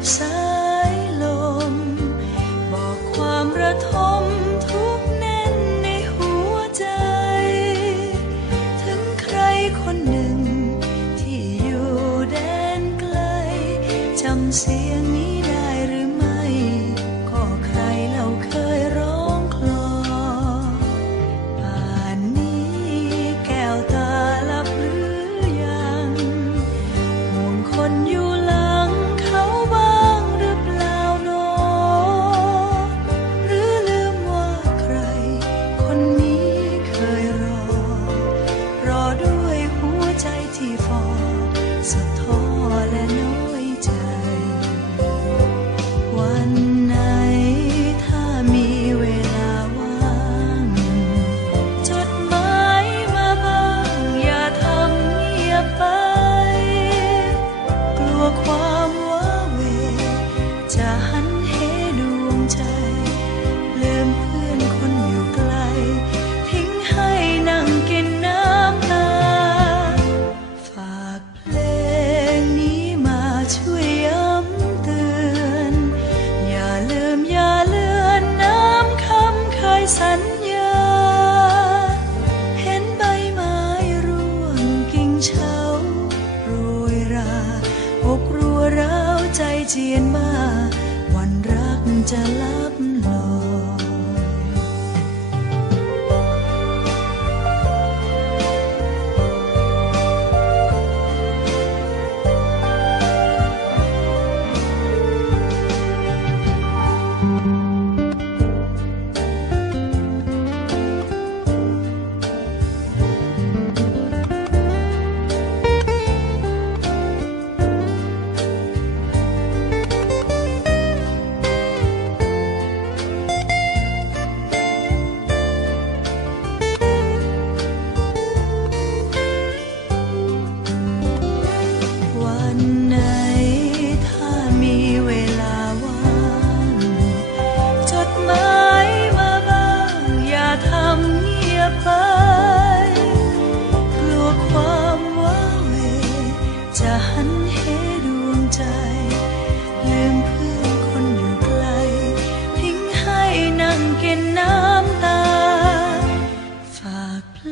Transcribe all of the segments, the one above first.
ับสายลม บอกความระทมทุกแน่นในหัวใจ ถึงใครคนหนึ่ง ที่อยู่แดนไกลจำเสียงนี้ 在 เจียนมา วันรักจะลับลก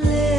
play.